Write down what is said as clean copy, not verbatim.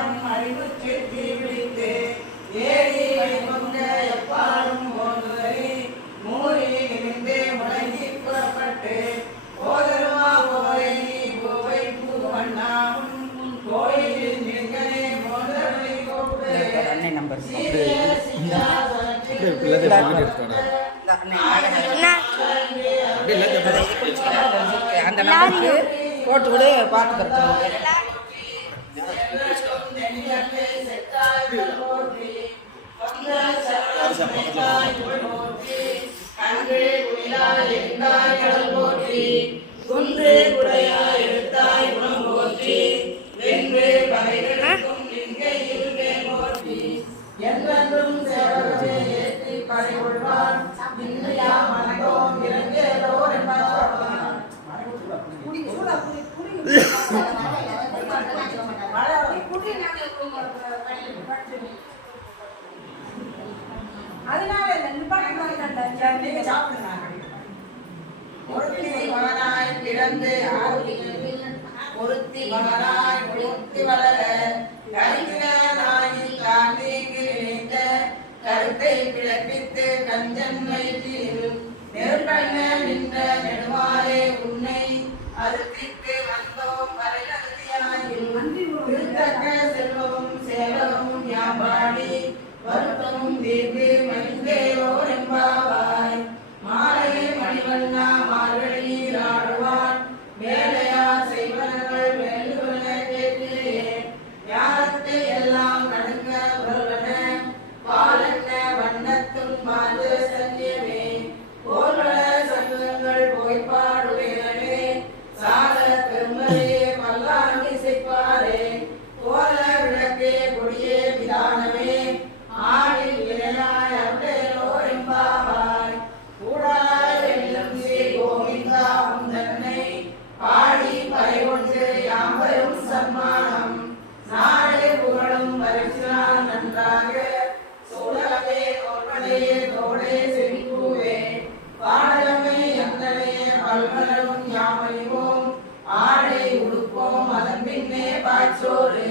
M அறிவு கீர்த்தி விழித்து ஏறி வைகுந்த எப்பாடும் போன்றதை மூறி நிமிந்து முழங்கி புறப்பட்டு போதருமா போரை பூவை பூவண்ணா கோயிலில் நிற்கனே போன்றவை கோப்பு அந்த நம்பருக்கு போட்டு விட பார்த்துக்கிறோம். என்றென்றும் சேவகமே ஏற்றி பறிகொள்வான் இன்னையா மனதோம் இறங்கேதோ என்பான். அதனால நீங்க சாப்பிடுங்க. ஒருத்தி மகனாய் பிறந்து ஒருத்தி மகனாய் ஒருத்தி வளர கருத்தினாயில் காந்தீங்கு நினைத்த கருத்தை பிறப்பித்து கஞ்சன் வயிற்றில் நெருப்பண்ண நின்ற நெடுமாறே உன்னை அறுத்திட்டு வந்தோம் வரையறுதியாயில் திருத்தக்க செல்வமும் சேவகமும் யாபாடி வருத்தமும் தீர்வு மனிதேரோ என்பாவாய். மாலை மணிவண்ணா மார்கழி நீராடுவான் வேலையா செய்வனர்கள் வேண்டுவன கேட்கிறேன். ஞானத்தை எல்லாம் நடுங்க உறவன பாலன்ன வண்ணத்தும் மாந்து சங்கியமே போர்வள சங்கங்கள் போய்பாடுவேனவே சால பெருமரையே பல்லாங்கி செய்வாரே போல விளக்கே கொடியே விதானமே ஆடில் இளையாய் அருளேலோ என்பாவாய். கூடாய் வெள்ளம் ஸ்ரீ கோவிந்தா உந்தன்னை பாடி பறைகொண்டு யாம்பரும் சம்மானம் நாடே புகழும் வரிசினால் நன்றாக சூழவே தோற்பதே தோடே செவிப்பூவே பாடலமே எந்தனே பல்வரும் யாமைவோம் ஆடை உடுப்போம் அதன் பின்னே பாய்ச்சோறு